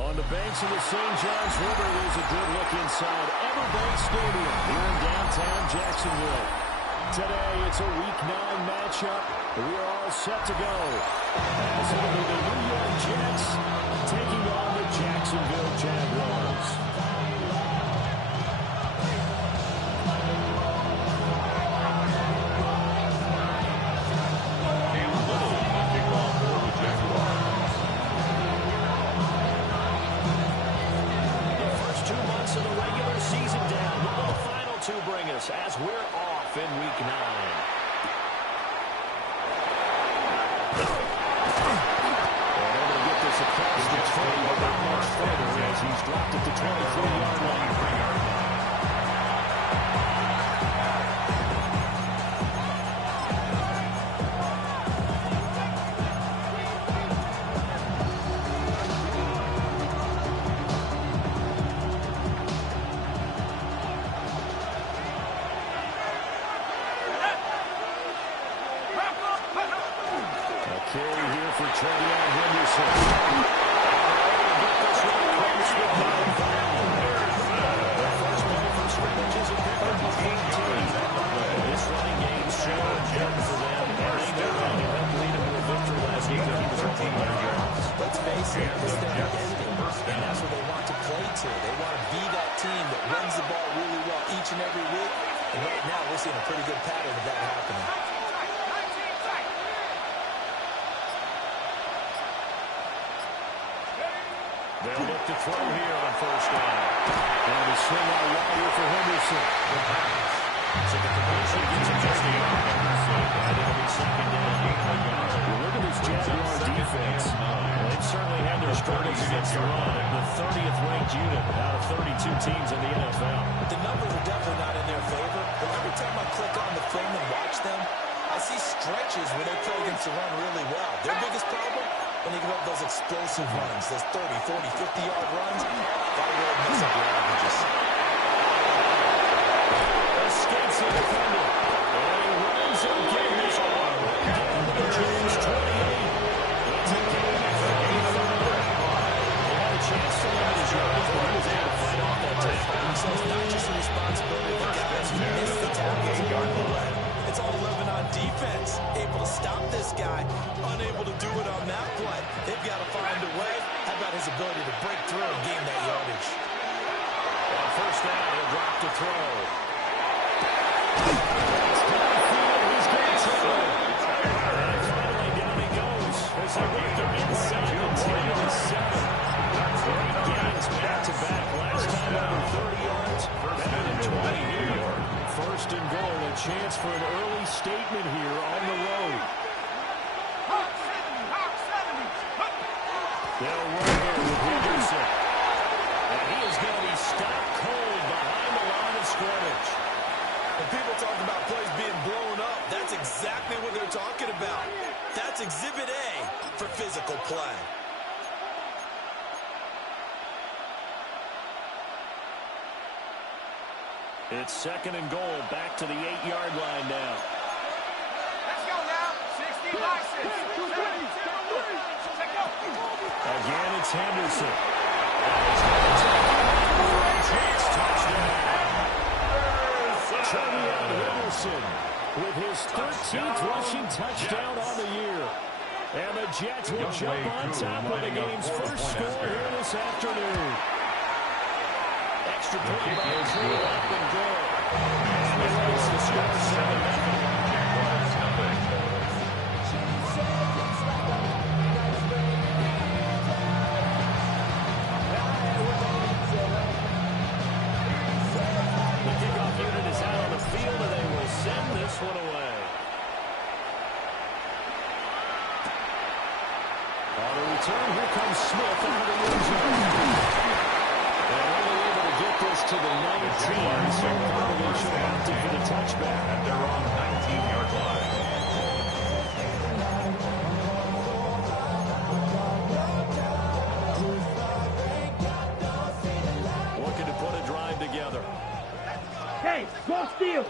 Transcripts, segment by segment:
On the banks of the St. Johns River, there's a good look inside Everbank Stadium here in downtown Jacksonville. Today, it's a Week 9 matchup. We are all set to go. As it'll be the New York Jets taking on the Jacksonville Jaguars. As we're off in Week 9. And able to get this across the 20, but not much further as he's dropped at the 23-yard line. They'll look to throw here on first down. And a swing out wide here for Henderson. So the completion gets him just a yard. And it'll be second down. Look at this Jaguar defense. Well, they've certainly had their struggles against the run. The 30th ranked unit out of 32 teams in the NFL. The numbers are definitely not in their favor. But every time I click on the film and watch them, I see stretches where they play against the run really well. Their biggest problem? When you give up those explosive runs, those 30, 40, 50-yard runs, that will mess up your averages. Escapes the defender. And he runs again. He's down to the James 28. It's a game for 8 on the way. He had a chance to limit his yards, but he was able to fight off that tackle. So it's not just a responsibility of the guys who missed the tackles along the way. It's all 11 on defense, able to stop this guy, unable to do it on that play. They've got to find a way. How about his ability to break through and gain that yardage? On first down, he'll drop to throw. It's downfield. He's getting trouble. And finally, down he goes. As they work him inside the 10-7. Great gains back-to-back. Last time over 30 yards. Better than 20 here. First and goal, a chance for an early statement here on the road. They'll run here with Henderson. And he is going to be stopped cold behind the line of scrimmage. When people talk about plays being blown up, that's exactly what they're talking about. That's Exhibit A for physical play. It's second and goal, back to the 8-yard line now. Let's go now. 60 license. Again, it's Henderson. And he's going to take it for a chance touchdown. Henderson with his 13th rushing touchdown on the year. And the Jets will jump on top of the game's first score here this afternoon. Extra point by Drew up and go. And they raise the score 7-0. The kickoff unit is out on the field, and they will send this one away. On the return, here comes Smith out of the end zone. And only able to get this to the 19, so Congregation opted for the touchback at their own 19-yard line. Looking to put a drive together. Hey, go steal.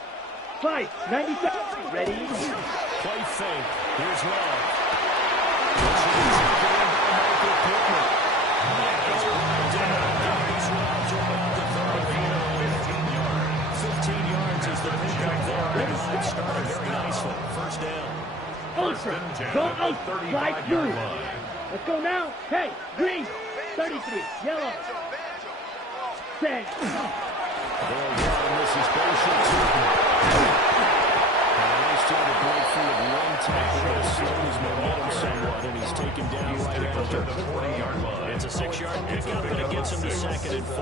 Fight, 90 seconds. Ready? Play fake. Here's Love. This is taken in by Michael Pittman. ultra. Go ultra. Slide through. Let's go now. Hey, green. 33. Yellow. Set. They'll run. This is Bishop. Nice job to break free of one tackle that slowed his momentum somewhat, and he's taken down right after the 40-yard line. It's a 6-yard pickup, and it gets him to 2nd and 4.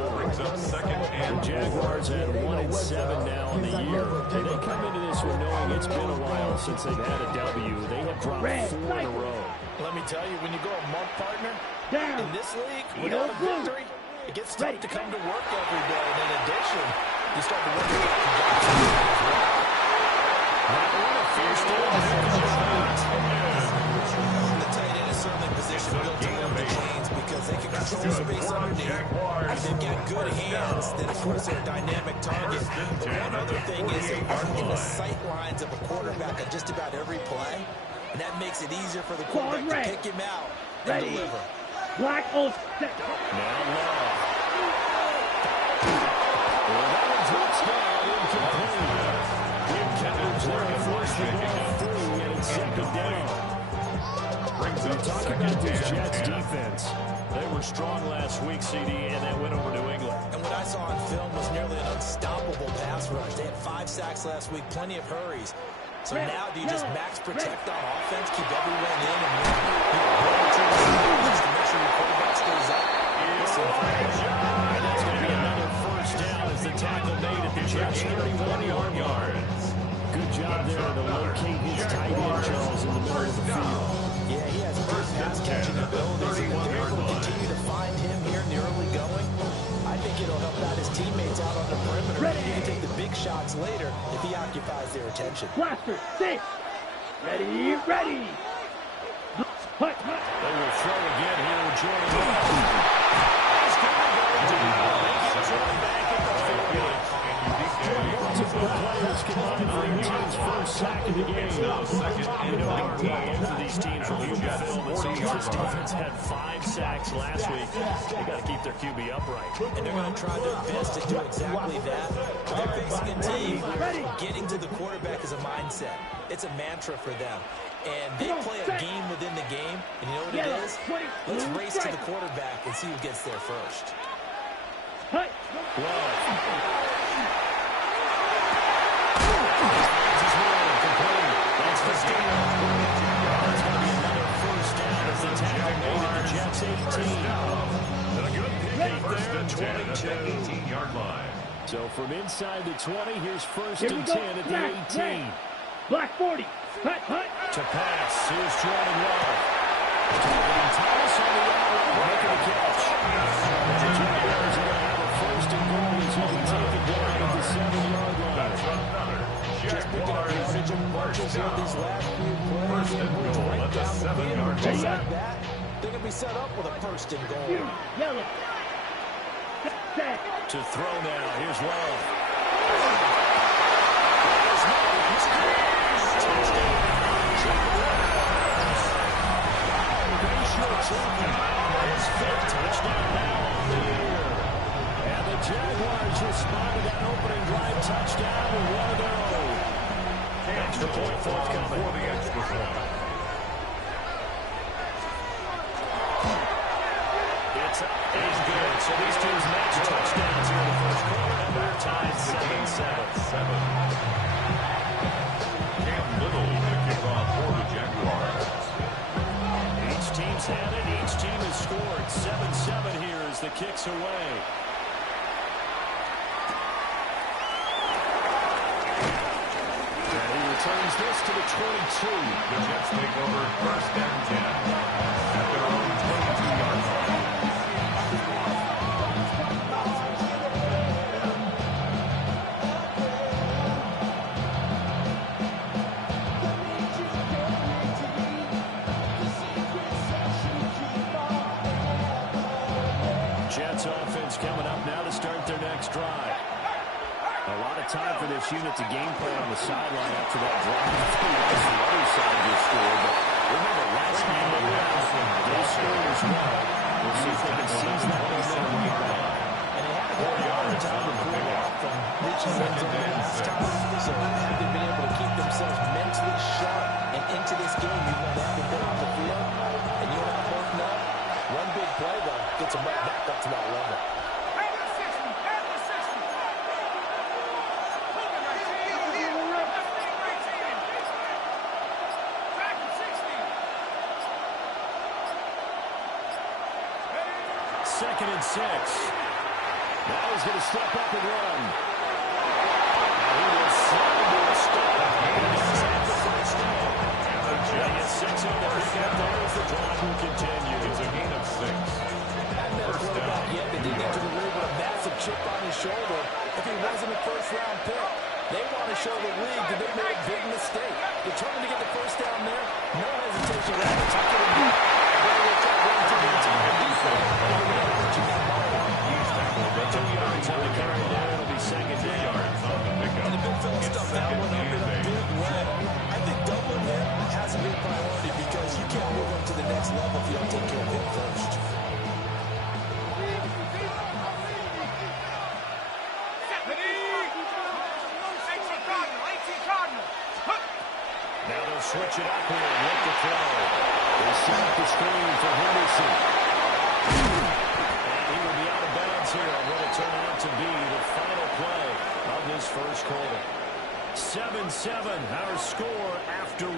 The Jaguars had 1-7 now in the year, and they come into this one knowing it's been a while since they've had a W. They have dropped 4 in a row. Let me tell you, when you go a month partner Down. in this league without a victory, it gets tough to come to work every day. And in addition, you start to wonder about the guys as well. The tight end is certainly positioned built to limit the chains because they can control space underneath. And they've got good hands. Then, of course, they're a dynamic target. But one other thing is they're in the sight lines of a quarterback on just about every play. And that makes it easier for the quarterback to pick him out and deliver. Black ultra. Now Love. Well, that one drops down incomplete. Encounters there to force the ball through, and it's 2nd down. We're talking about this Jets defense. They were strong last week, CD, and they went over New England. And what I saw on film was nearly an unstoppable pass rush. They had 5 sacks last week, plenty of hurries. So now do you just max protect on offense, keep everyone in, and one or two just to make sure your quarterback stays up? And that's going to be another 1st down as the tackle made at the Jets' 31-yard. Good job there to locate his tight end, Charles, in the middle of the field. Yeah, he has good pass-catching abilities. If they're able to continue to find him here in the early going, I think it'll help out his teammates out on the perimeter. He can take the big shots later if he occupies their attention. Blaster. 6. Ready. Ready. Hut. They will throw again here with Jordan Love. He's going to go deep. They get Jordan back at the 50. Multiple players combined for your team's 1st sack of the game. You know, both of these teams review the film, and so this defense had 5 sacks last week. They got to keep their QB upright. And they're going to try their best to do exactly that. They're facing a team. Getting to the quarterback is a mindset. It's a mantra for them. And they play a game within the game. And you know what it is? Let's race to the quarterback and see who gets there first. Hut. That's the steal. That's going to be another 1st down as the tackle made at the Jets' 18. And a good pickup there at 22. 18-yard line. So from inside the 20, here's 1st and 10 at the 18. Black 40. Hut. To pass. Here's Jordan Love. Targeting Thomas on the outlet, making a catch. The Jaguars are going to have a 1st and goal as he'll be taken down at the 7-yard line. Just picking up yardage and marches here these last few plays. And right down the field. Just like that, they're going to be set up with a 1st and goal. Yellow. Set. To throw now. Here's Love. His 5th touchdown now on the year. And the Jaguars responded that opening drive touchdown with 1 to go. Extra point forthcoming. For the extra point. It's up. It's good. So these teams match touchdowns here in the 1st quarter, and they're tied 7-7. Cam Little to kick off for the Jaguars. Each team's had it. Each team has scored. 7-7 here as the kick's away. And he returns this to the 22. The Jets take over 1st and 10 at their own 22-yard line. Jets offense coming up now to start their next drive. A lot of time for this unit to game plan on the sideline after that drive. The other side just scored, but remember last time they were out, they scored as well. We'll see if they can seize that momentum right back. And they had a hard time to pull off from reaching the end zone last time. So have they been able to keep themselves mentally sharp and into this game 2nd and 6. Now he's going to step up and run. He will slide to a stop. And he's at the first down. They get 6 on the pickup there as the drive will continue. It's a gain of 6. Hadn't had a quarterback yet that didn't enter the league with a massive chip on his shoulder if he wasn't a first-round pick. They want to show the league that they made a big mistake. Determined to get the first down there, no hesitation. Rather tuck it in deep. They're going to run to the entire defense. Two yards on the carry there. It'll be 2nd down. And the big fella stuffed that one up in a big way. I think doubling him has to be a priority because you can't move him to the next level if you don't take care of him first. Now they'll switch it up here and look to throw. They set up the screen for Henderson. And he will be out of bounds here on what will turn out to be the final play of this first quarter. 7-7, our score after 1.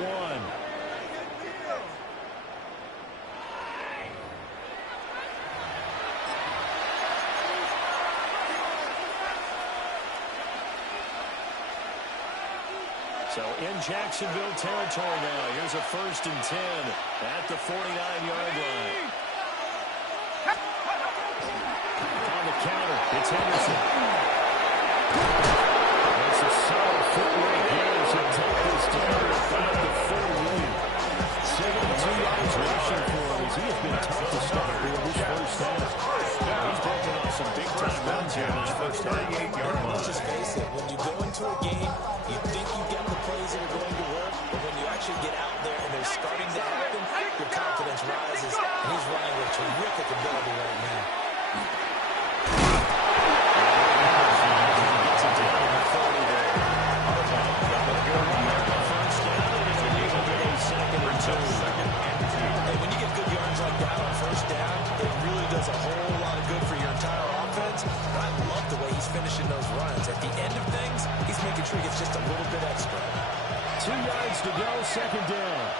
So in Jacksonville territory now. Here's a 1st and 10 at the 49-yard line. On the counter, it's Henderson. It's a solid footwork here as he took this down about the 48. 72 yards rushing for him as he has been tough to stop here this first half. He's broken off some big-time runs here in this first 38-yard line. Let's just face it, when you go into a game, you think you get the plays that are going to work, but when you actually get out there and they're starting to happen, your confidence rises, and he's running with terrific ability right now. Hey, when you get good yards like that on first down, it really does a whole lot of good for your entire offense. And I love the way he's finishing those runs. At the end of things, he's making sure he gets just a little bit extra. 2 yards to go, 2nd down.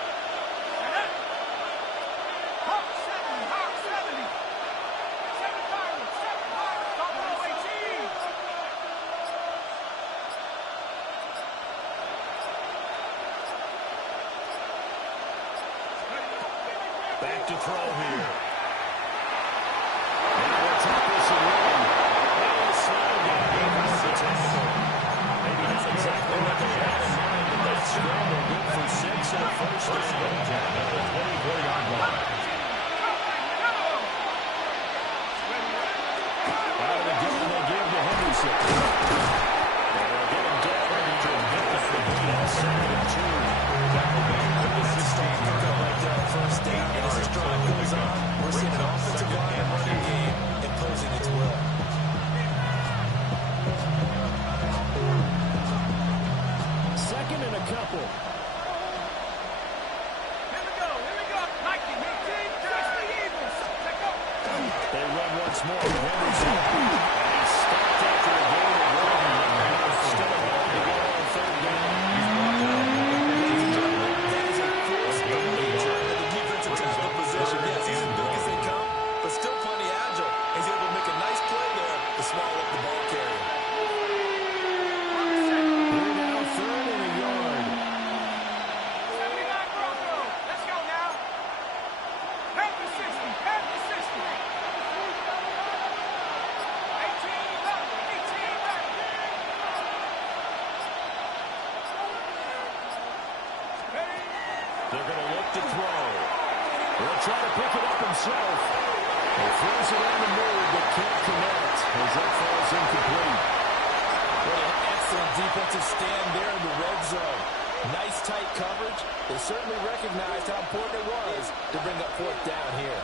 Back to throw here. Now we'll take this and run. And a slide down here for the tackle. Maybe not exactly what they had in mind, but that's scramble good for 6 and a 1st down. At the 24-yard line. Out of the gun, they give to Henderson. They'll get him down and he can hit the 2nd and 2. This is strong pickup right there on first down. And as this drive goes on, we're seeing an offensive line and running game imposing its will. 2nd and a couple. Here we go. Mikey, your team, trust the Eagles. Take over. They run once more with Henderson. And he's stopped after a gain of 1. Still a goal to go on 3rd down. That is a force of nature in the defensive tackle position. Yes, he's as big as they come, but still plenty agile. He's able to make a nice play there to swallow up the ball carrier. Here now, 3rd and a yard. 79 Bronco. Let's go now. Head to 60. Head to 60. 18 left. 18 left. They're going to look to throw. He'll try to pick it up himself. He throws it on the move, but can't connect as that falls incomplete. What an excellent defensive stand there in the red zone. Nice tight coverage. They certainly recognized how important it was to bring up 4th down here.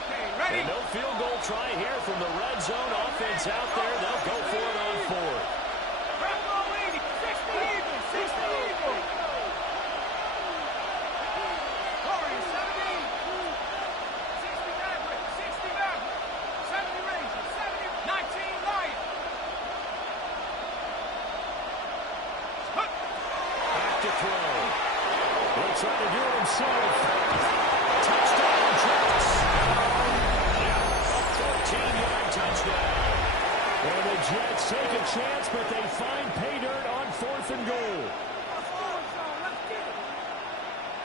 Okay, ready? And no field goal try here from the red zone. Offense out there. They'll go for it on 4th. Bronco leading. 60 Eagles. 60 Eagles. Warriors 70. 60 Mavericks. 60 Mavericks. 70 Rangers. 70. 19 Lions. Back to throw. He'll try to do it himself. Touchdown, Jets. chance, but they find pay dirt on 4th and goal.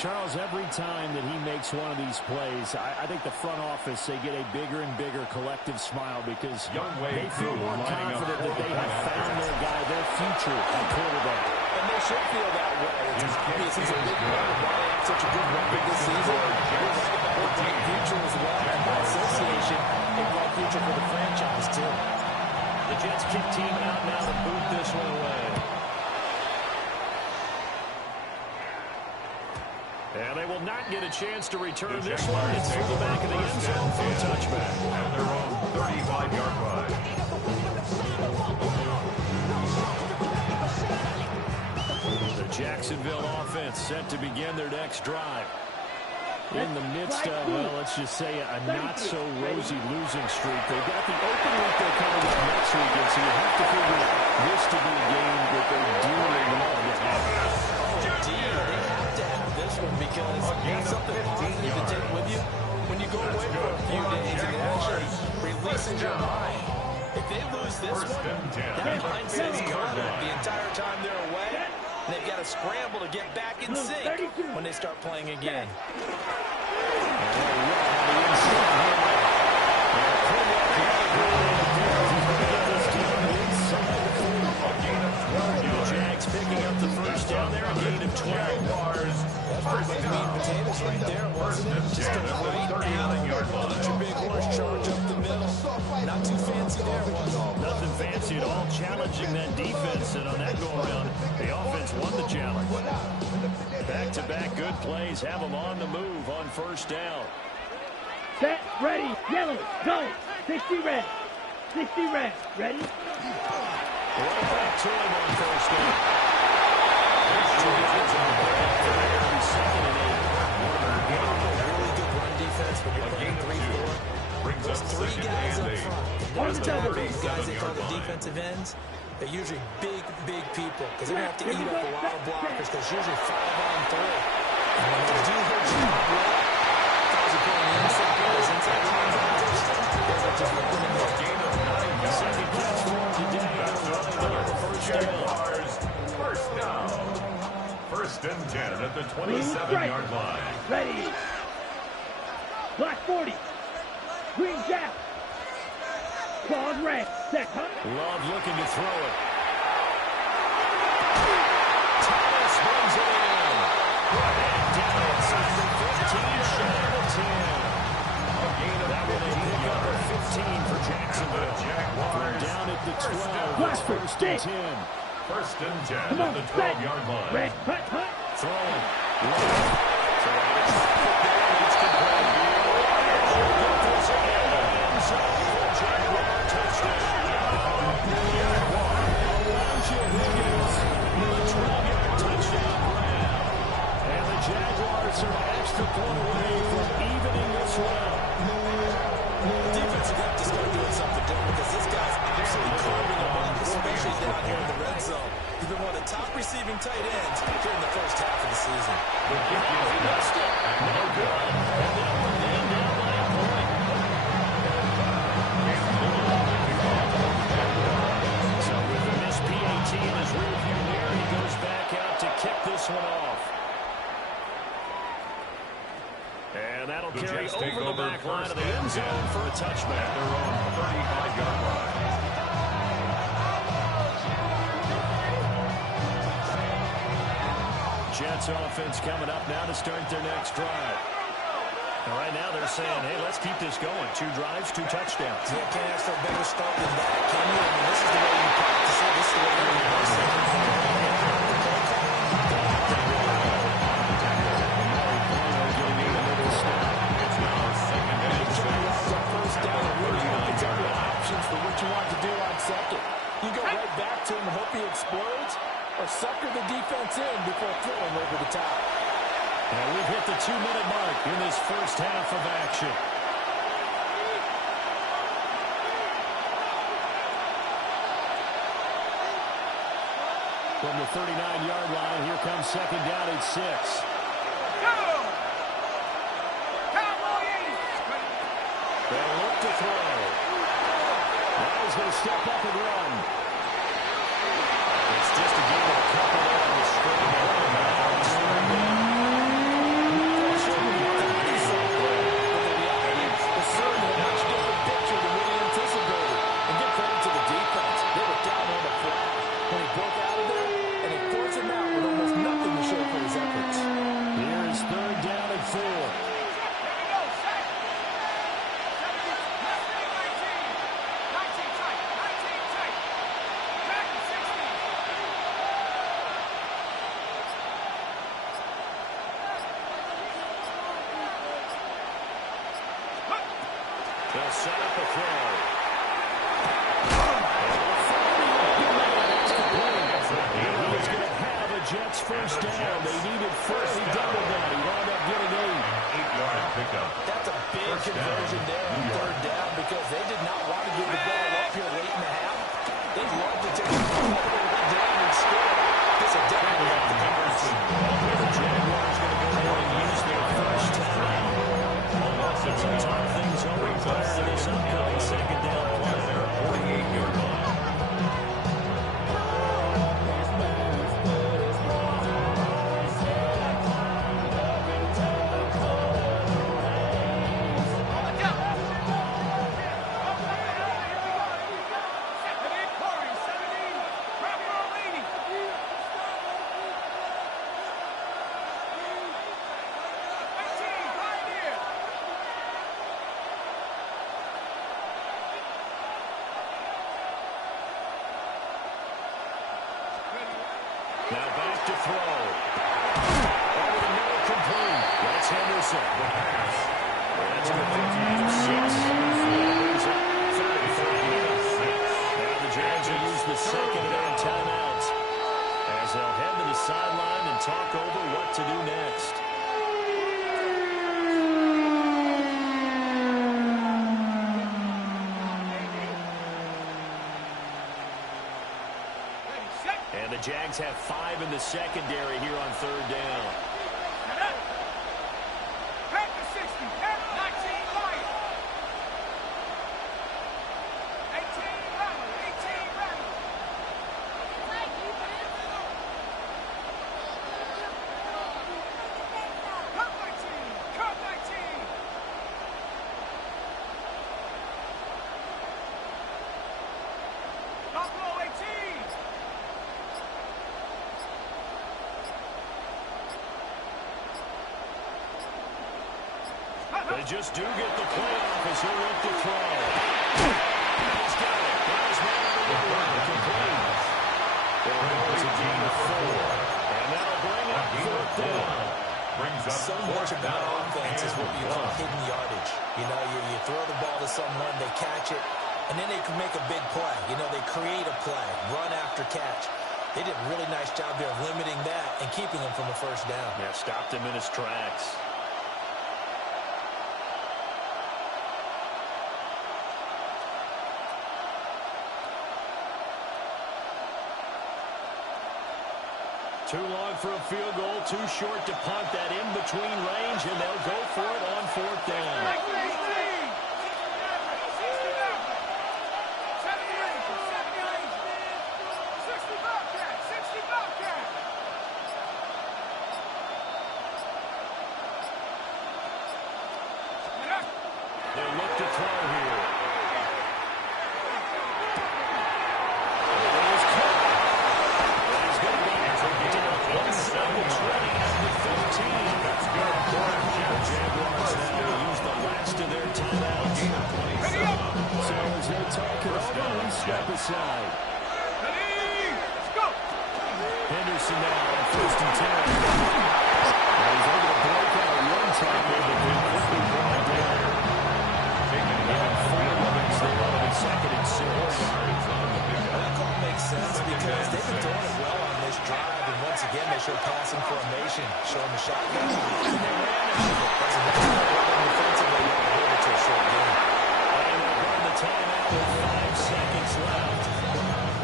Charles, every time that he makes one of these plays, I think the front office, they get a bigger and bigger collective smile because they feel more confident that they have found their guy, their future at quarterback. And they should feel that way. It's a big part of why they have such a good record this season. A bright future as well. And by association, a bright future for the franchise, too. The Jets kick team out now to boot this one away. And they will not get a chance to return this one. It's through the back of the end zone for a touchback. At their own 35-yard line. The Jacksonville offense set to begin their next drive. In the midst of, well, let's just say a not-so-rosy losing streak. They've got the open week they're coming up next weekend, so you have to figure this to be a game that they dearly want to have. They have to have this one because that's something positive to take with you when you go away for a few days and it actually releases your mind. If they lose this one, that mindset is cluttered the entire time they're away. And they've got to scramble to get back in sync when they start playing again. Jags picking up the first down there, a gain of 12. That's pretty much meat and potatoes right there, wasn't it? Just a right out, let your big horse charge up the middle. Not too fancy there, was all. Nothing fancy at all, challenging that defense, and on that go-around, the offense won the challenge. Back-to-back good plays have them on the move on first down. Set, ready, yellow, go. 60 red. 60 red. Ready? Right back to him on first down. Second and 8. Really good run defense when you're playing 3-4. Brings There's up 3 second guys and up 8. front. Those Double. guys they call the defensive ends, they're usually big, big people because they're going to have to eat up a lot of blockers because it's usually 5-on-3. And when they do their job well, guys are playing inside guys, inside linebackers, they're just running the game of 9. Second catch for him today. Jaguars, first down. First and 10 at the 27-yard line. Ready. Black 40. Green cap. Claws red. Set. Love looking to throw it. Thomas brings it in. And down inside the 15, shy of the 10. That one a pick up of 15 for Jacksonville. We're down at the 12. It's first and 10. First and 10 Come on, at the set. 12-yard line. Red. Hut. Throwing. It's complete. Jaguar touchdown. Higgins, a 12-yard touchdown grab. And the Jaguars are an extra point away from evening this one. The defense is going to have to start doing something different because this guy's absolutely carving them up, especially down here in the red zone. He's been one of the top receiving tight ends here in the first half of the season. The kick is missed and no good. And that one then down by a point. So with the missed PAT in his rearview mirror, he goes back out to kick this one off. And that'll carry Jets take over the over back line first of the end and 10 zone for a at touchback. their own 35-yard line. Jets offense coming up now to start their next drive. And right now they're saying, hey, let's keep this going. 2 drives, 2 touchdowns. Yeah, can't ask for a better start than that, can you? I mean, this is the way you practice it. This is the way you rehearse it. First down, and really opens up your options for what you want to do on second. You go right back to him and hope he explodes, or sucker the defense in before throwing over the top. And we've hit the 2-minute mark in this first half of action. From the 39-yard line, here comes second down at 6. Go! Cowboys! They look to throw. Now he's going to step up and run. gain of a couple there on the straight and narrow. Now it's third down. Certainly a much different picture than what he anticipated. And give credit to the defense. They were down on the flat when he broke out of there, and he forced him out with almost nothing to show for his efforts. Here is third down and 4. Here we go, set. 19 tight. 19 tight. Back to 16. They'll set up a throw. He was going to have a Jets first down. They needed 4. He doubled that. He wound up getting 8. 8-yard pickup. That's a big conversion there on third down because they did not want to give the ball up here late in the half. They'd love to take it all the way down and score. This will definitely help the Jaguars. The Jaguars going to go ahead and use their first timeout. To talk things over prior to this upcoming second down play. 48-yard line. Now back to throw. Over the middle, complete. That's Henderson. The pass. That's good. 58 of 6. Now the Jags will use the second of their timeouts as they'll head to the sideline and talk over what to do next. And the Jags have 5 in the secondary here on third down. Back to 60. 19 right. 18 rattle. 18 rattle. Cut 19. Cut 19. Buffalo 18. They just do get the play off as he'll look to throw. He's got it. That was man on the run. Complete. There was a gain of 4. And that'll bring up fourth down. Brings up So much about offense is what you call hidden yardage. You know, you throw the ball to someone, they catch it, and then they can make a big play. You know, they create a play, run after catch. They did a really nice job there of limiting that and keeping him from a first down. Yeah, stopped him in his tracks. Too long for a field goal, too short to punt that in between range, and they'll go for it on fourth down. 60 Bobcat. They'll look to throw here. Jaguars now use the last of their timeouts. So as they're talking about one step aside. Let's go. Henderson now on 1st and 10. He's able to break out one tackle, but then quickly brought down. And 4 runners there on the 2nd and 6. That call makes sense because they've been doing it well on this drive, and once again they show passing formation, showing the shotgun, and they ran it. That's a nice play defensively to hold it to a short game. And they'll run the timeout with 5 seconds left.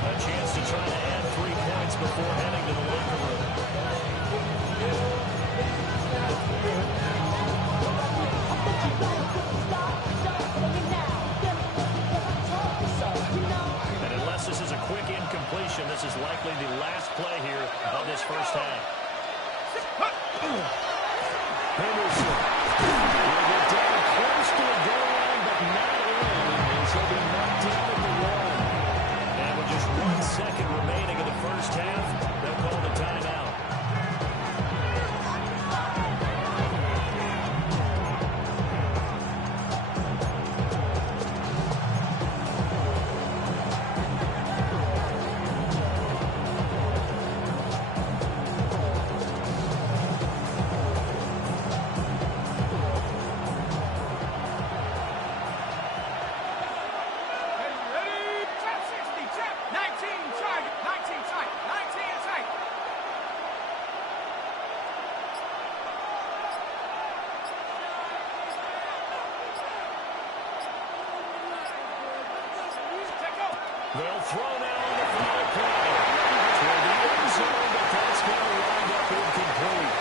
A chance to try to add 3 points before heading to the locker room. And unless this is a quick incompletion, this is likely the last play here of this first half. Henderson will get down close to the goal line, but not in, as he'll be knocked down at the 1. And with just 1 second remaining in the first half, they'll call the timeout. They'll throw now on the final play. Toward the end zone, but that's going to wind up incomplete.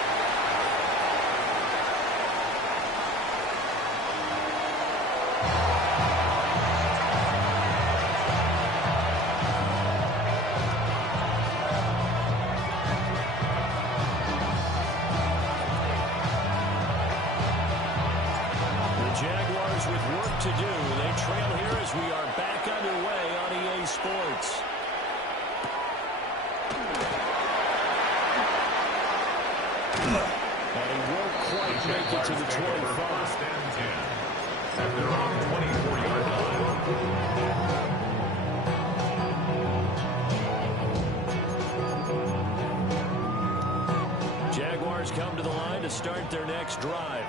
The Jaguars with work to do. They trail here as we are back underway on EA Sports. And he won't quite make it to the 25. First and 10 at their own 24-yard line. Jaguars come to the line to start their next drive.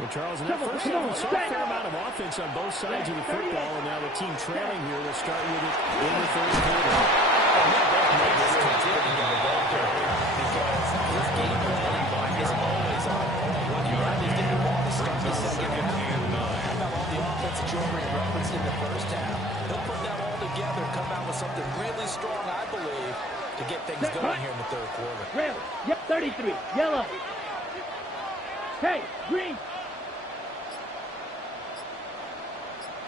Well, Charles, in that first half, we saw a fair amount of offense on both sides of the football, and now the team trailing here will start with it in the third quarter. This game plan is always on. What you have is getting the ball to start the second half. How about all the offense that you already referenced in the first half? He'll put that all together, come out with something really strong, I believe, to get things going here in the third quarter. Red. Yep, 33. Yellow. Hey, green.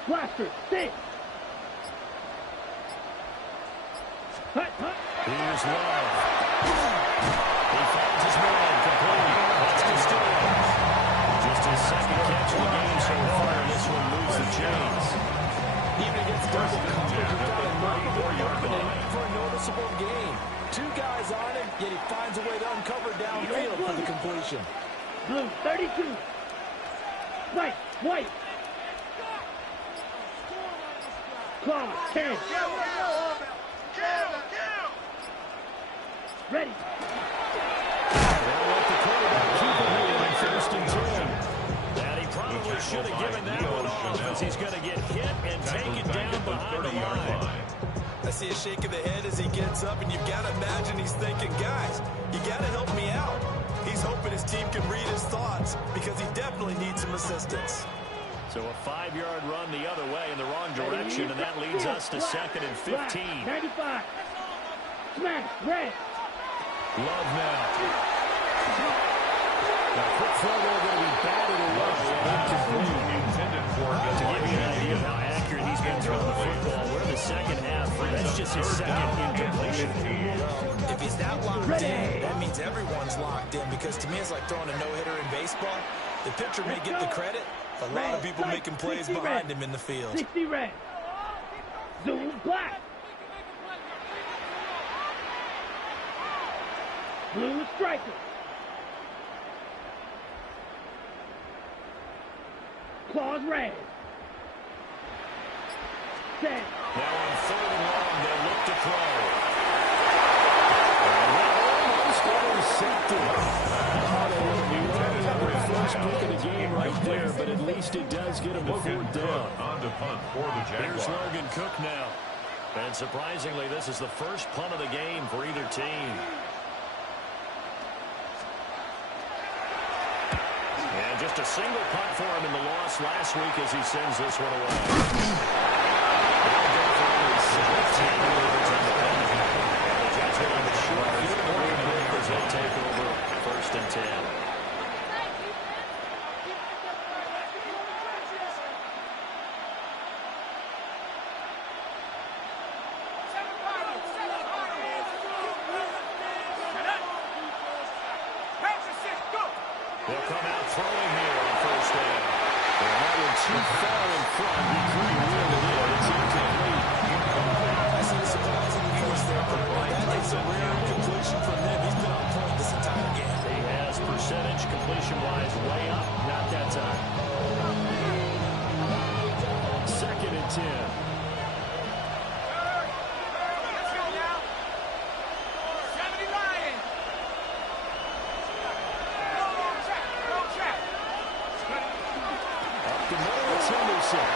Blaster, 6. Hut, hut. Here's Love. He finds his man complete. That's Castillo. Just his second catch of the game so far, and this one moves the chains. Even against double coverage, he's got a nice opening for a noticeable gain. 2 guys on him, yet he finds a way to uncover downfield for the completion. Blue, 32. White, white. Claw, 10. Ready. They'll let the quarterback keep it here on first and 10. And he probably should have given that one off, as he's going to get hit and take it down behind the line. I see a shake of the head as he gets up, and you've got to imagine he's thinking, guys, you got to help me out. He's hoping his team can read his thoughts because he definitely needs some assistance. So a 5-yard run the other way in the wrong direction, and that leads us to 2nd and 15. 95. Smash, red. Love now. Now, quick throw there going to be batted away and incomplete. Intended for To give you an idea of how accurate he's been throwing the football, we're in the second half. That's just his second incompletion. If he's that locked in, that means everyone's locked in, because to me it's like throwing a no-hitter in baseball. The pitcher may get the credit, a lot of people making plays behind him in the field. 60 red. Zoom black. Blue striker. Claws red. Set. Now on 3rd and long, they look to throw. And that almost intercepted. First pick of the game right there, but at least it does get him to 4th down. on to punt for the Here's Jaguars. Logan Cook now. And surprisingly, this is the first punt of the game for either team. And just a single punt for him in the loss last week as he sends this one away. They'll go for only 17 yards on the punt. And the Jets will have a short field goal here as they take over 1st and 10. throwing here on first down. And that one too far in front. He couldn't reel it in. It's incomplete. I see a surprising force there. That is a rare completion from him. He's been on point this entire game. He has percentage completion-wise way up. Not that time. 2nd and 10. Let's go now. 70 Lions. Go check. Go check. Up the middle, it's Henderson.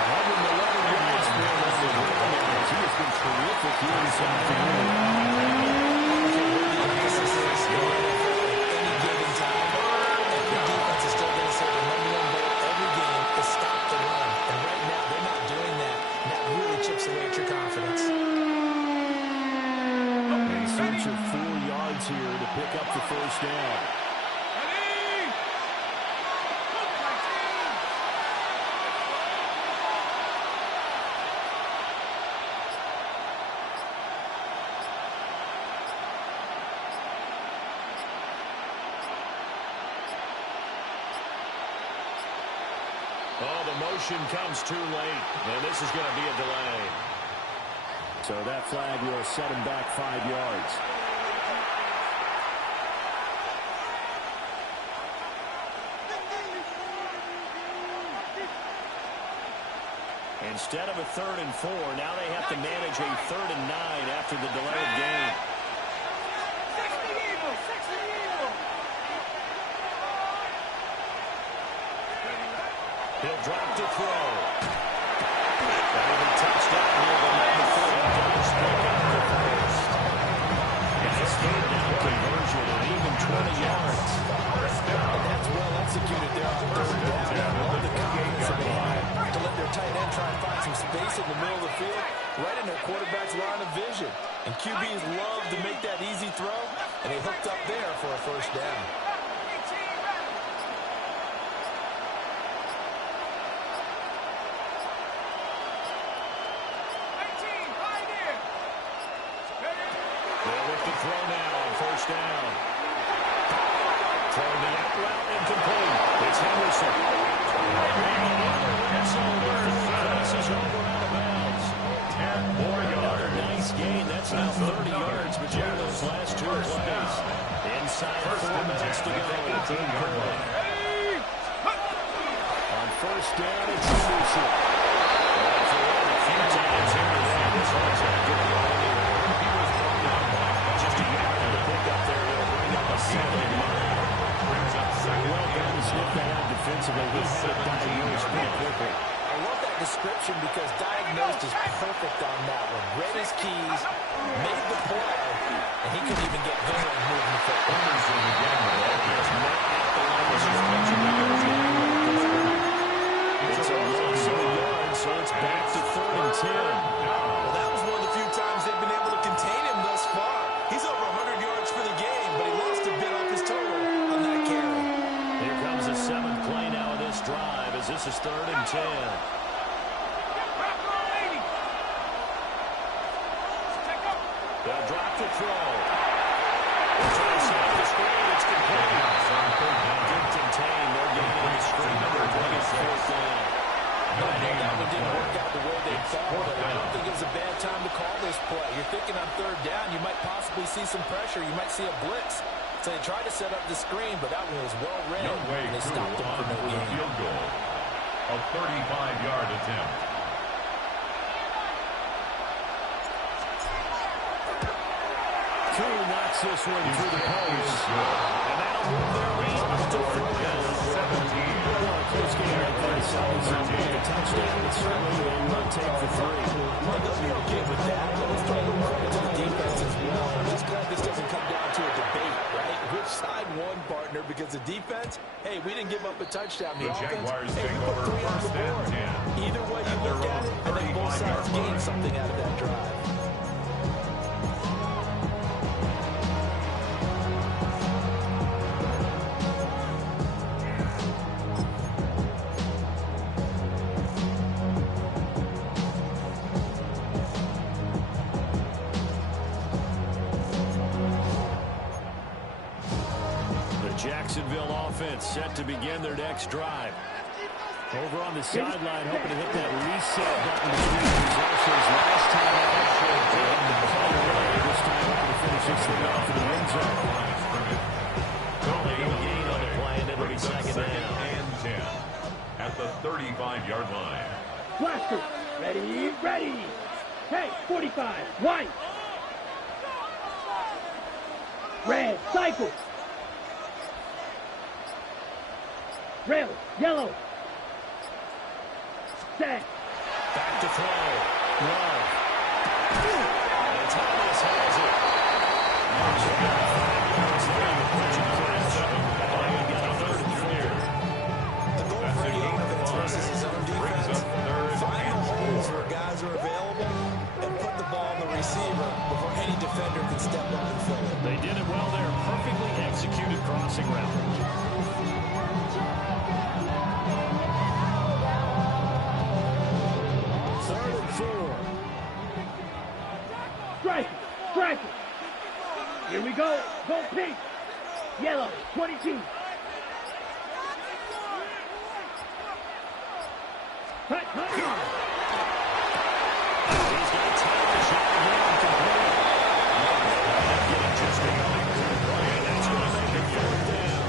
111 yards for him on the ground. He has been terrific here this afternoon. Any given time, the defense is still going to say the number one goal every game is stop the run. And right now, they're not doing that. And that really chips away at your confidence. In search of 4 yards here to pick up the first down. Ready? Look, my team. Oh, the motion comes too late, and this is going to be a delay. So that flag will set him back 5 yards. Instead of a 3rd and 4, now they have to manage a 3rd and 9 after the delay of game. 60 Eagles. 60 Eagles. He'll drop to throw. Not even touchdown here, but not before he does pick up the first. It's 3rd down conversion at even 20 yards. And that's well executed there on 3rd down. I love the confidence that they have to let their tight end try and find some space in the middle of the field, right in their quarterback's line of vision. And QBs love to make that easy throw, and they hooked up there for a first down. They'll look to throw now on first down. Throwing the out route incomplete. It's Henderson. This is over out of bounds. 10 more Another yards. nice gain. That's now 30 yards between those last 2 plays. Inside 4 minutes to go in the 3rd quarter. On first down, it's Henderson. A few times here today, this one's a good run anyway. Just a yard to pick up there. It'll bring up a 2nd and 9. Well done to snip that out defensively. He had it diagnosed pretty quickly. I love that description because diagnosed is perfect on that one. Read his keys, made the play, and he couldn't even get going moving the football. Henderson again with all this. It's a loss of a yard, so it's back to 3rd and 10. Well, that was one of the few times they've been able to contain him thus far. He's over 100 yards for the game, but he lost a bit off his total on that carry. Here comes the 7th play now of this drive as this is 3rd and 10. They'll drop the throw. They'll try to set up the screen. It's complete. Good contain. No gain on the screen. They're bringing it 4th down. I know that one didn't work out the way they thought, but I don't think it was a bad time to call this play. You're thinking on 3rd down, you might possibly see some pressure. You might see a blitz. So they tried to set up the screen, but that one was well read, and they stopped him for no gain. Field goal. A 35-yard attempt. Cool knocks this one through the post. And that'll move their lead to 4. Close game right there to solid something. A touchdown, but certainly they will take the 3. Well, they'll be okay with that. But let's throw a little credit to the defense as well. I'm just glad this doesn't come down to a debate, right? Which side won, partner? Because the defense, hey, we didn't give up a touchdown. The offense, Jaguars hey, take we put over 3 on the 1st and board. 10. Either way you look at it, I think both sides gained something out of that drive. offense set to begin their next drive. Over on the sideline, hoping to hit that reset button between possessions. Last time out, this time hoping to finish this thing off in the end zone. Only No gain on the play, and it'll be second down. And 10 at the 35-yard line. Blaster, ready, ready. Hey, 45, white. Red, cycle. Red, yellow. Set. Back to throw. Love. And Thomas has it. The goal for any offense versus his own defense, find the holes where guys are available and put the ball on the receiver before any defender can step up and fill it. They did it well there. Perfectly executed crossing route. Strike it, strike it. Here we go. Go pink. Yellow, 22. Cut, cut. He's got time to shot here and complete. Just and that's going to make it fourth down.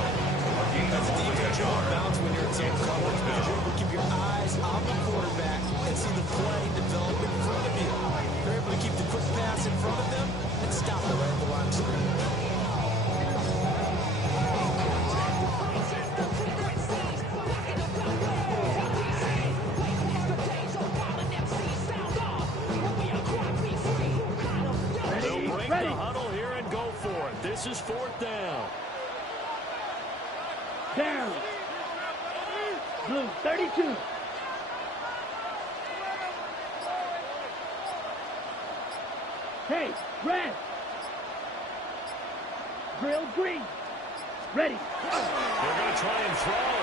That's a defensive off bounds when you're in zone coverage. But you're able to keep your eyes on the quarterback and see the play develop in front of you. You're able to keep the quick pass in front of them and stop it right at the line of scrimmage. They'll break the huddle here and go for it. This is fourth down. Down. Blue, 32. Hey, red. Grill, green. Ready. They're going to try and throw.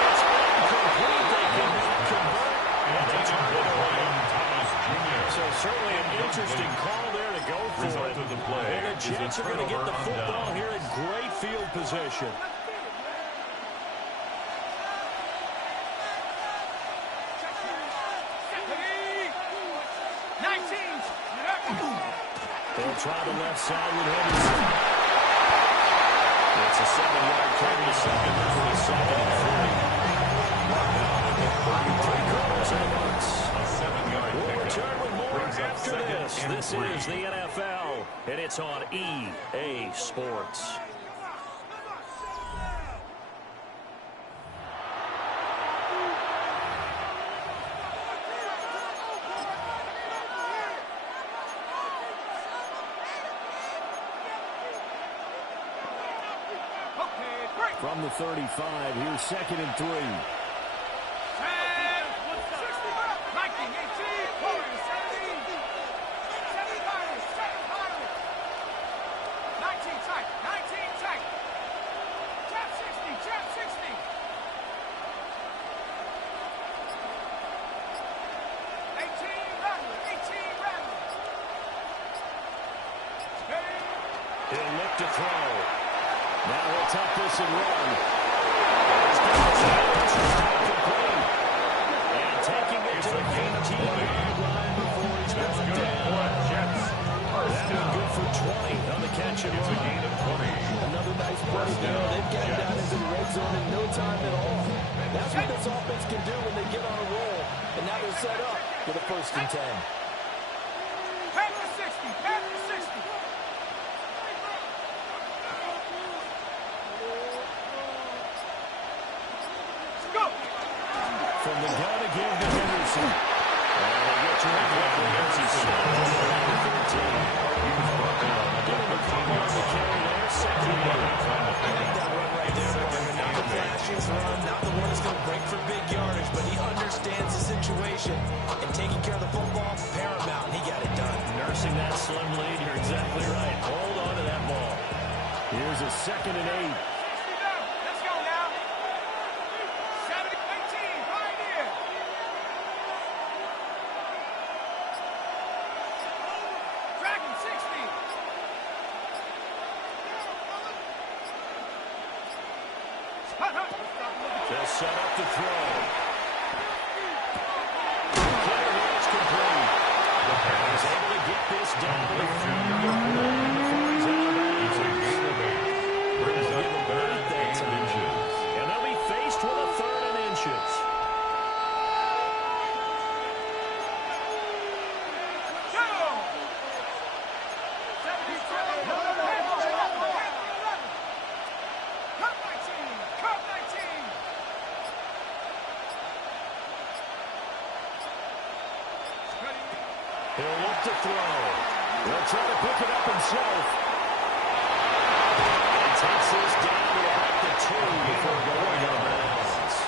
It's incomplete. They cannot convert. And that's a good Ryan Thomas Jr. So certainly an interesting call there to go for Result it. of the play And the is a Jets are going to get the turnover on football down. here in great field position. They'll try the left side with Henderson. It's a 7-yard carry to second. For the second and 3. 3 quarters in the works. A 7-yard We'll pickup. return with more Brings up after second this. and This 3. is the NFL, and it's on EA Sports. From the 35, here's second and 3. He'll look to throw. Now he'll take this and run. And taking it to the 18-yard line before he's brought down. That'll be good for 20 on the catch and run. Another nice play there. They've got down into the red zone in no time at all. That's what this offense can do when they get on a roll. And now they're set up for the 1st and 10. Back to 60. Back to 60. Go. From the gun again to Henderson. And they get to him quickly as he's slowed on the line of 13. Getting a couple on the carry there. Second down. I think that run right there, not the flashiest run, not the one that's going to break for big yardage, but he understands the situation, and taking care of the football, paramount, and he got it done. Nursing that slim lead, you're exactly right. Hold on to that ball. Here's a second and 8. Let's go now. 70, 18, right here. Dragon 60. set up to throw. It's complete. He's able to get this down to the 3 before he's out of bounds. Brings up third and inches. And they'll be faced with a 3rd and inches. He'll look to throw. He'll try to pick it up himself. He takes this down to about the 2 before going out of bounds.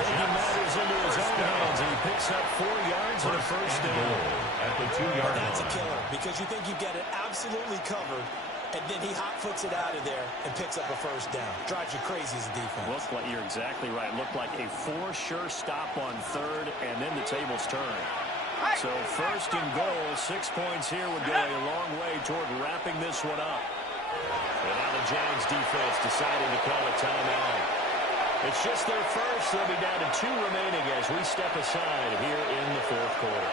Taking matters into his own hands, and he picks up 4 yards and a first down. At the 2-yard line. That's a killer because you think you've got it absolutely covered, and then he hot-foots it out of there and picks up a first down. Drives you crazy as a defense. Looked like, you're exactly right. Looked like a 4 sure stop on 3rd, and then the tables turn. So 1st and goal, 6 points here would go a long way toward wrapping this one up. And now the Jags defense deciding to call a timeout. It's just their first. They'll be down to 2 remaining as we step aside here in the 4th quarter.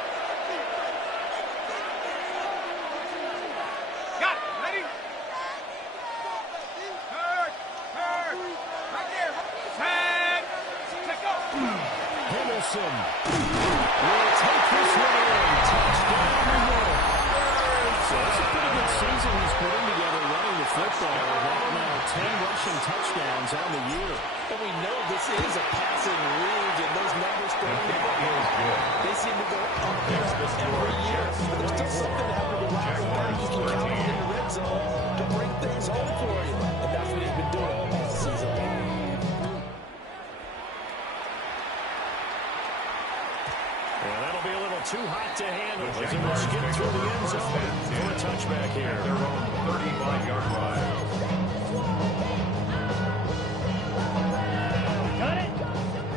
Got it. Ready? Third. Right there. Set. Let's go. Henderson will take this one in. Touchdown, New York. So it's a pretty good season he's putting together running the football. Now 10 rushing touchdowns on the year. And we know this is a passing league, and those numbers they seem to go up every year. But there's still something to happen with Jaguars. You can count it in the red zone to bring things home for you. And that's what he's been doing all season. And that'll be a little too hot to handle as it will skip through the end zone for a touchback here. Their own 35-yard line. Got it?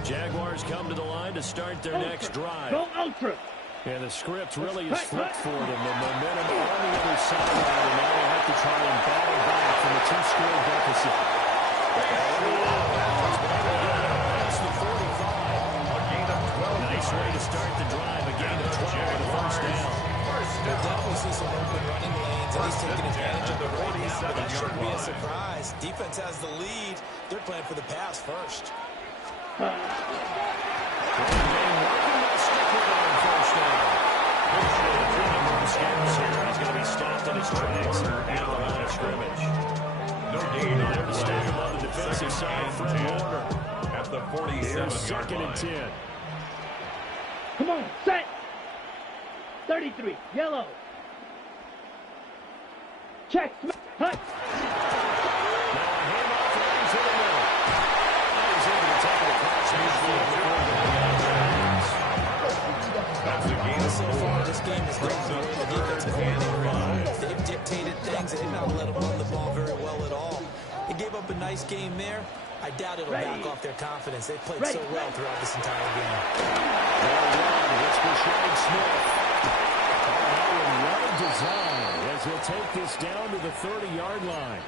Jaguars come to the line to start their next drive. Go ultra. And the script really is flipped for them. The momentum on the other sideline, and now they have to try and battle back from a 2-score deficit. That's the 45. A gain of 12. Nice way to start the drive. A gain of 12 and a first down. We'll definitely see some open running lanes, and he's taking advantage of it right now, but that shouldn't be a surprise. Defense has the lead. They're playing for the pass first. He's going to be stopped in his tracks out of the line of scrimmage. No gain on There to stand play. on the defensive side, Fred Warner. At the 47-yard Here's 2nd and line. 10. Come on, set. 33, yellow. Check, hut. Now a handoff right into the middle. He's able to take it across midfield before going out of bounds. That's a gain of So 4. far, this game has gone through the defensive coordinator. They've dictated things. They've not let them run the ball very well at all. They gave up a nice game there. I doubt it'll back off their confidence. They played so well throughout this entire game. It's Rashad Smith. Well designed as he'll take this down to the 30-yard line.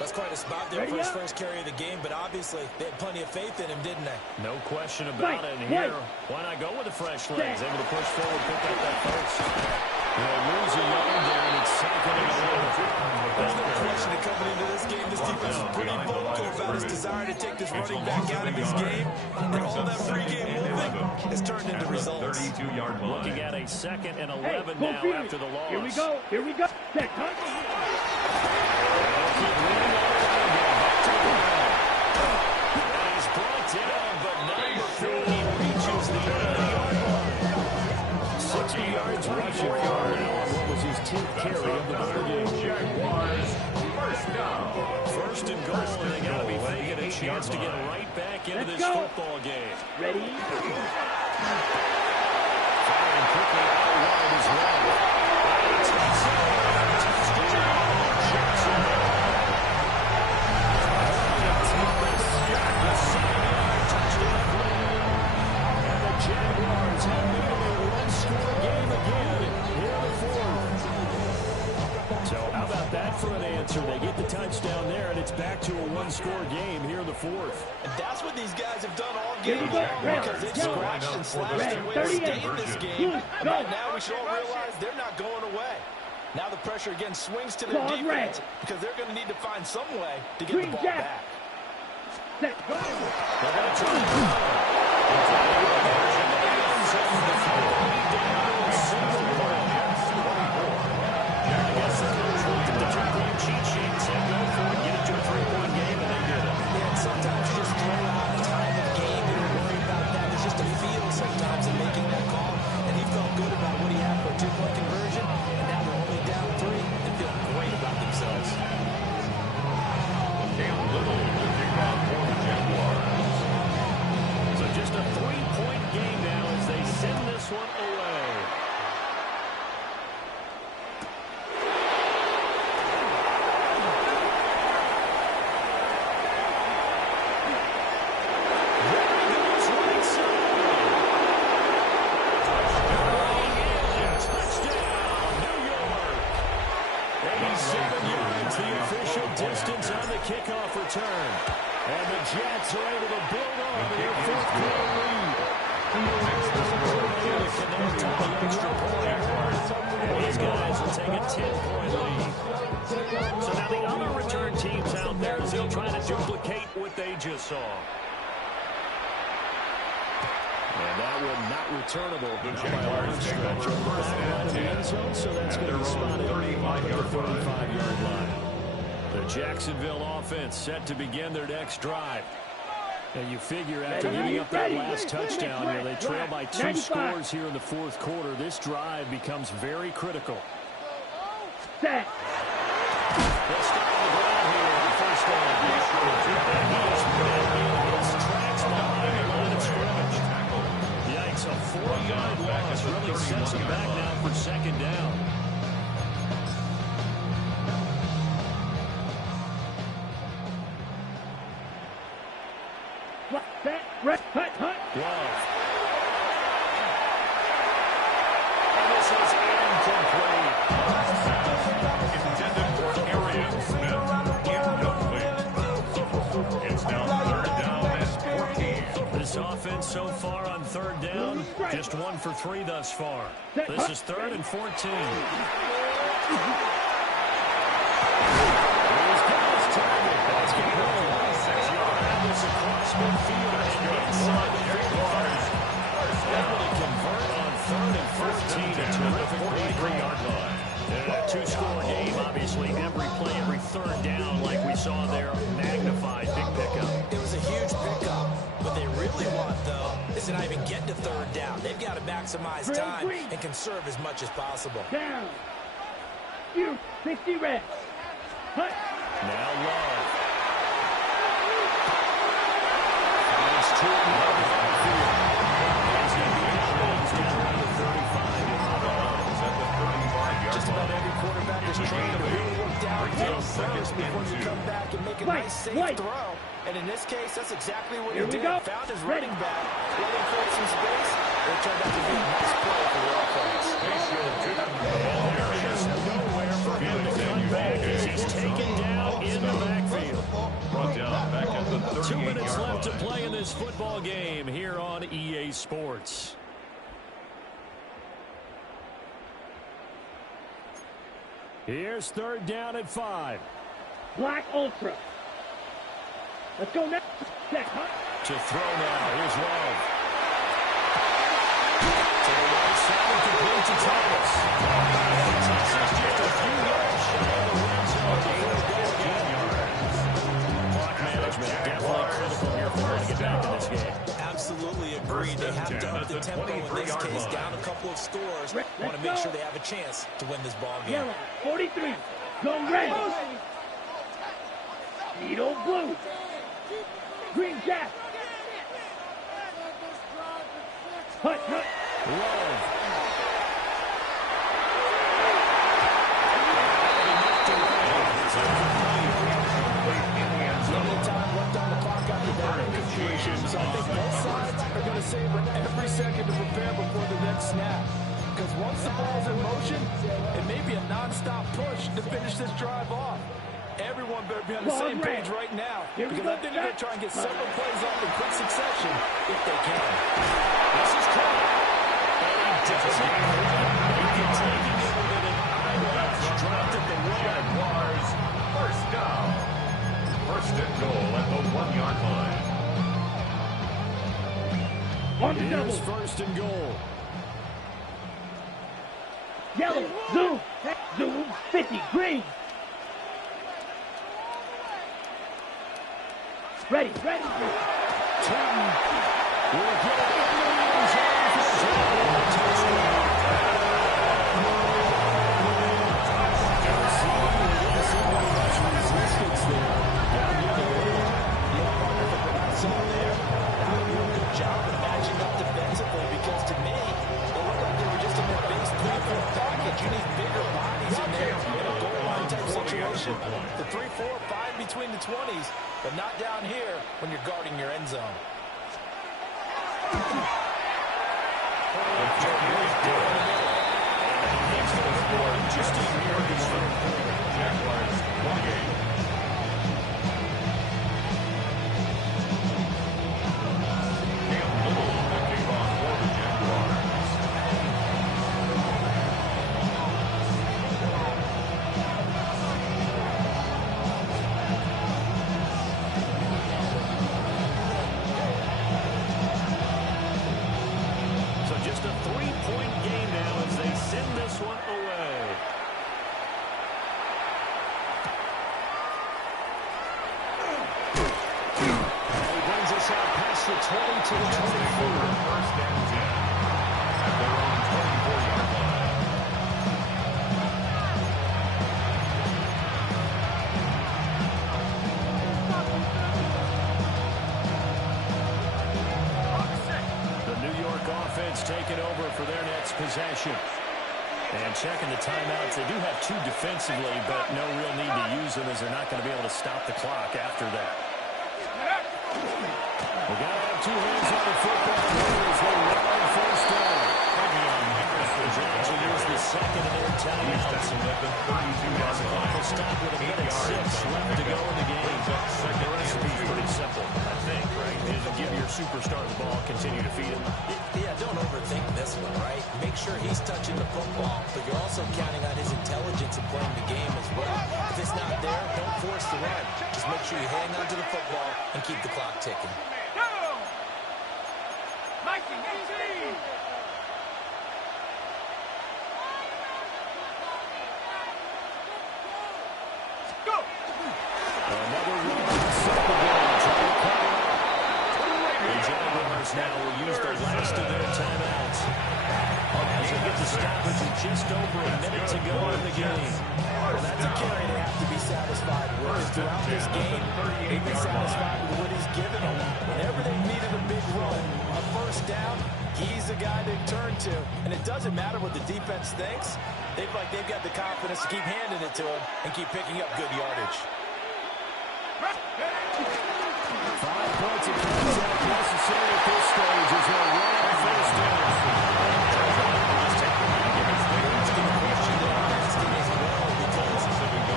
That's quite a spot there for his first carry of the game, but obviously they had plenty of faith in him, didn't they? No question about it. And here, why not go with the fresh legs? Able to push forward, pick up that first. They'll lose a yard there, and it's 2nd and 11. There's no question that coming into this game, this defense is pretty vocal about his desire to take this running back out of his game. And all that pregame movement has turned into results. 32-yard line. Looking at a 2nd and 11 now after the loss. Here we go. Here we go. Set, hut. He's brought down, but not before he reaches the 80-yard line. 60 yards rushing for now. What was his 10th carry of the ball game? Jaguars, first down. 1st and goal, and they got to be thinking a chance to get right back into this football game. Ready? Firing quickly out wide as well. Jaguars have made it a one-score game again here in the 4th. So how about that for an answer? They get the touchdown there, and it's back to a one-score game here in the 4th. fourth. And that's what these guys have done all game long, because they've scratched and slashed their way to stay in this game. And by now we should all realize they're not going away. Now the pressure again swings to their defense, because they're going to need to find some way to get the ball back. They're going to try to cheat sheet, said go for it, get it to a 3-point game, and they did it. And sometimes you just throw out time of game. You don't worry about that. There's just a feel sometimes in making that call. And he felt good about what he had for a 2-point conversion. And now they're only down 3 and feel great about themselves. Cam Little to kick off for the Jaguars. So just a 3-point game now as they send this one away. Distance on the kickoff return. And the Jets are able to build on their fourth quarter lead. These guys will take a 10-point lead. So now the other return teams out there as they'll try to duplicate what they just saw. And that one not returnable. The Jaguars pick up your first and 10. So that's going to be spotted at the 35-yard line. The Jacksonville offense set to begin their next drive. And you figure after giving up that last touchdown, they trail by 2 scores here in the fourth quarter. This drive becomes very critical. Set. They'll start on the ground here on the first down. He is met in his tracks behind the line of scrimmage. Yikes, a 4-yard loss really sets him back now for second down. Hut, hut. Love. And this is incomplete. Intended for Arian Smith. Incomplete. It's now 3rd down and 14. This offense so far on 3rd down, just 1 for 3 thus far. This is 3rd and 14. He's got his target. That's going to go 26 yards across midfield and inside the 45. Able to convert on 3rd and 14. A terrific 43-yard line. And a 2-score game, obviously, every play, every 3rd down, like we saw there, magnified, big pickup. It was a huge pickup. What they really want, though, is to not even get to 3rd down. They've got to maximize time and conserve as much as possible. Down. You, 60 red. Hut. Now Love. Finds two in the backfield. He's going to be out down around the 35-yard line. Just about every quarterback is trained to really work downhill first before you come back and make a nice, safe throw. And in this case, that's exactly what he did. Found his running back, waiting for some space. It turned out to be a nice play for the offense. There is nowhere for him to come back as he's taken down in the backfield. Brought down back at the 38-yard 2 minutes left to line. play in this football game here on EA Sports. Here's 3rd down at 5. Black Ultra. Let's go now. Check, hut. To throw now. Here's Love. To the right side and complete to Thomas. Thomas is just a few yards shy of the red zone. Clock management definitely critical here for them to get back in this game. Absolutely agreed. They have to up the tempo in this case, down a couple of scores. Want to make sure they have a chance to win this ball game. Yellow, 43. Go red. Needle blue. Green Jack. Hut, hut. Love. Little time left on the clock after that situation. So I think both sides are going to savor every second to prepare before the next snap. Because once the ball's in motion, it may be a non-stop push to finish this drive off. Everyone better be on the same page right now, because I think they're going to try and get several plays off in quick succession if they can. This is caught. And he does it. You can take it with an eyelash. Dropped at the Jaguars. First down. First and goal at the 1-yard line. Here's first and goal. Yellow, zoom, zoom, 50, green. Ready. Turner will get it in the end zone for the Jaguars touchdown. Resistance there. Down near the goal. Wonderful what I saw there. That was a real good job of matching up defensively, because to me, it looked like they were just in their base 3-4 package. You need bigger bodies in there in a goal line type situation. The 3-4, 5 between the 20s, but not down here when you're guarding your end zone. Just a Jaguars 28. So just a 3-point game now as they send this one away. He brings us out past the 20 to the 24. First and 10 at their own 24-yard line. The New York offense taking over for their next possession. And checking the timeouts. They do have 2 defensively, but no real need to use them as they're not going to be able to stop the clock after that. They got to have 2 hands on the football as they run first down. The Giants will use the second of their timeouts. As the clock will stop with a minute 6 left to go in the game. The recipe is pretty simple, I think, right? Is to give your superstar the ball, continue to feed him. Yeah, don't overthink this one, right? Make sure he's touching the football, but you're also counting on his intelligence in playing the game as well. If it's not there, don't force the run. Just make sure you hang on to the football and keep the clock ticking. Go! Mikey, easy! Go! Another run. Set the ball. Try to cover up. The Jaguars now will use the last of their timeouts. As they get the stoppage with just over a minute to go in the game. Well, that's a carry they have to be satisfied with. Throughout this game, they've been satisfied with what he's given them. Whenever they needed a big run, a first down, he's the guy they turn to. And it doesn't matter what the defense thinks. They've got the confidence to keep handing it to him and keep picking up good yardage. 5 points of contact necessary at this stage as they'll run on first down.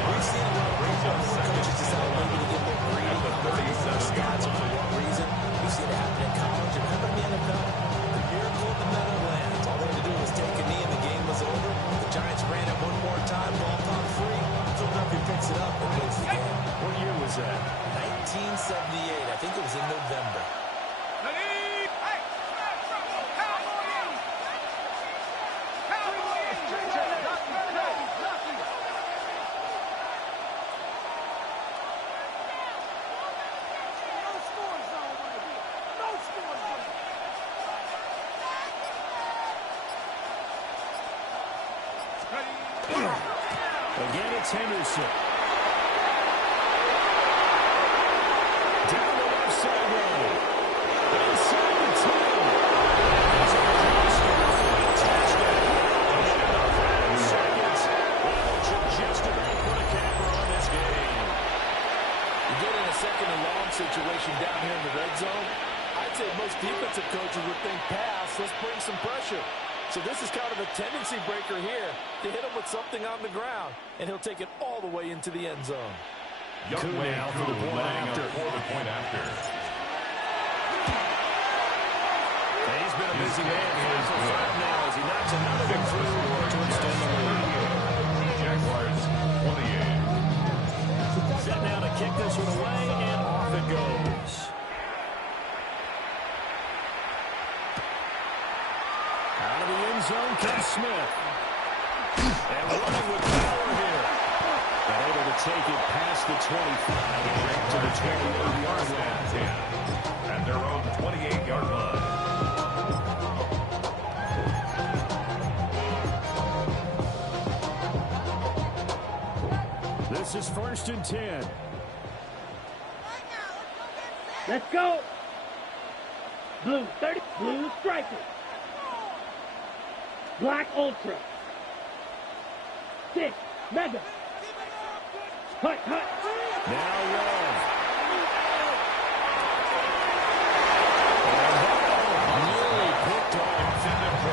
We've seen a lot of coaches decide maybe to get more greedy, stats for what reason. We've seen it happen in college and happen in the NFL. The miracle of the Meadowlands. All they had to do was take a knee and the game was over. The Giants ran it one more time, ball popped free. Philadelphia picks it up and wins the game. What year was that? 1978. I think it was in November. Again, it's Henderson. Down the left sideline. Inside the 10. Touchdown. Seconds. Just about put a camera on this game. You get in a second and long situation down here in the red zone, I'd say most defensive coaches would think pass, let's bring some pressure. So this is kind of a tendency breaker here to hit him with something on the ground, and he'll take it all the way into the end zone. Young way now for the point after. For the point after. And he's been a busy man for five now as he knocks another one through to extend the lead. Jaguars 28. Set now to kick this one away, and off it goes. Out of the end zone comes Smith. And running with power here. And able to take it past the 25 to the 28-yard line. At their own 28-yard line. This is 1st and 10. Let's go. Blue 30. Blue striker. Black ultra. 6. Mega. Hut, hut. Now Love. Nearly picked off.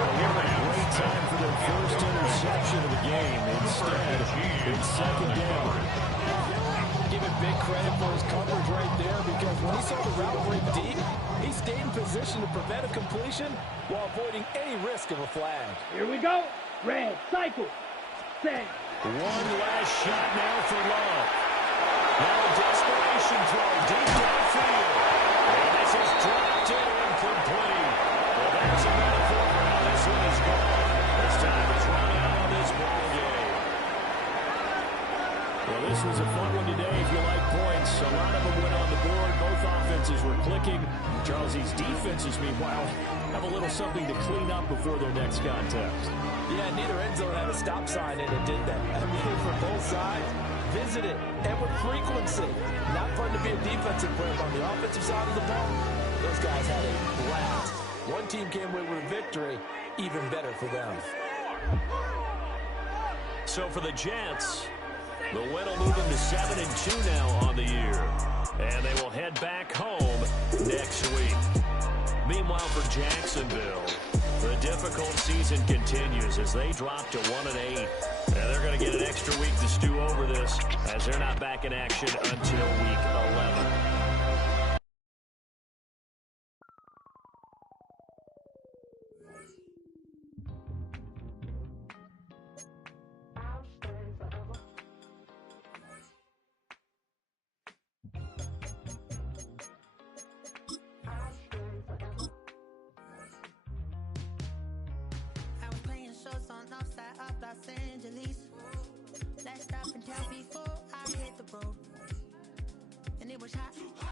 Great time for their first interception of the game. Instead, it's 2nd down. Give him big credit for his coverage right there, because when he saw the route break deep, he stayed in position to prevent a completion while avoiding any risk of a flag. Here we go. Red cycle. Set. One last shot now for Love. Now a desperation throw deep downfield. And this is dropped in incomplete. Well, there's a metaphor for how this one is gone. This time is run out on this ball game. Well, this was a fun one today if you like points. A lot of them went on the board. Both offenses were clicking. Charles, these defenses, meanwhile, have a little something to clean up before their next contest. Yeah, neither end zone had a stop sign, and it did that. I mean, for both sides, visit it, and with frequency. Not fun to be a defensive player, but on the offensive side of the ball, those guys had a blast. One team came away with a victory, even better for them. So for the Jets, the win will move them to 7-2 now on the year. And they will head back home next week. Meanwhile, for Jacksonville, the difficult season continues as they drop to 1-8. And they're going to get an extra week to stew over this as they're not back in action until week 11. Los Angeles. Let's stop and tell before I hit the road. And it was hot.